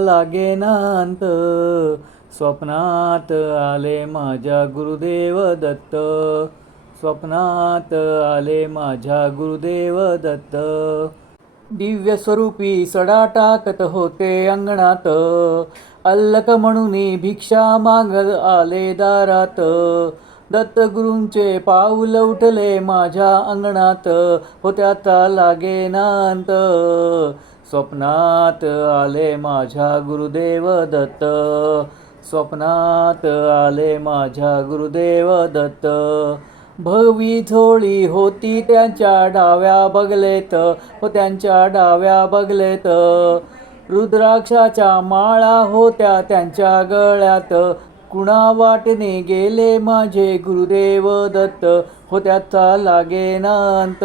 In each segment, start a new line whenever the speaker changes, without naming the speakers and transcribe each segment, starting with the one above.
लागेनांत स्वप्नात आले माझ्या गुरुदेव दत्त. स्वप्नात आले माझ्या गुरुदेव दत्त. दिव्य स्वरूपी सडा टाकत होते अंगणात. अल्लक म्हणून भिक्षा मागत आले दारात. दत्तगुरूंचे पाऊल उठले माझ्या अंगणात. होत्याचा लागेनांत स्वप्नात आले माझ्या गुरुदेव दत्त. स्वप्नात आले माझ्या गुरुदेव दत्त. भगवी झोळी होती त्यांच्या डाव्या बगलेत व त्यांच्या डाव्या बगलेत. रुद्राक्षाच्या माळा होत्या त्यांच्या गळ्यात. कुणा वाटने गेले माझे गुरुदेव दत्त हो त्याचा लागेनांत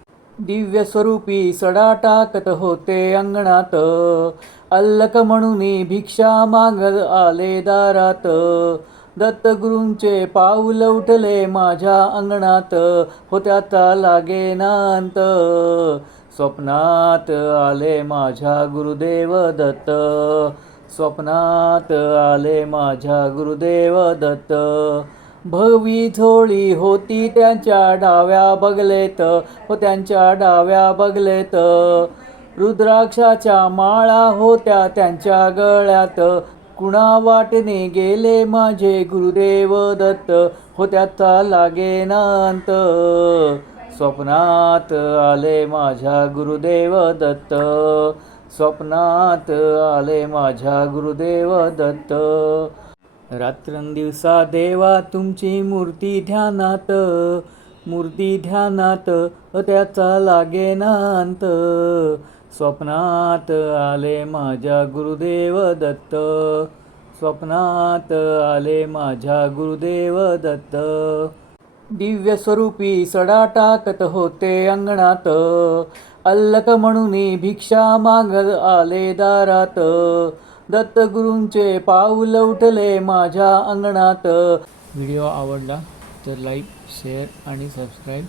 दिव्य स्वरूपी सडा टाकत होते अंगणात. अल्लक म्हणून भिक्षा मागत आले दारात. दत्तगुरूंचे पाऊल उठले माझ्या अंगणात. होत्या लागे नांत. स्वप्नात आले माझ्या गुरुदेव दत्त. स्वप्नात आले माझ्या गुरुदेव दत्त. भगवी झोळी होती त्यांच्या डाव्या बगलेत व त्यांच्या डाव्या बगलेत. रुद्राक्षाच्या माळा होत्या त्यांच्या गळ्यात. कुणा वाटने गेले माझे गुरुदेव दत्त हो त्याचा लागे नांत. स्वप्नात आले माझ्या गुरुदेव दत्त स्वप्नात आले माझ्या गुरुदेव दत्त. रात्रंदिवसा देवा तुमची मूर्ती ध्यानात. मूर्ती ध्यानात त्याचा लागे नांत. स्वप्नात आले माझ्या गुरुदेव दत्त. स्वप्नात आले माझ्या गुरुदेव दत्त. दिव्य स्वरूपी सडा टाकत होते अंगणात. अल्लक म्हणून भिक्षा मागत आले दारात. दत्तगुरूंचे पाऊल उठले माझ्या अंगणात. व्हिडिओ आवडला तर लाईक शेअर आणि सबस्क्राईब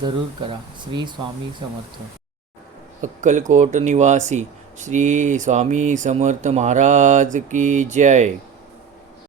जरूर करा. श्री स्वामी समर्थ. अक्कलकोट निवासी श्री स्वामी समर्थ महाराज की जय.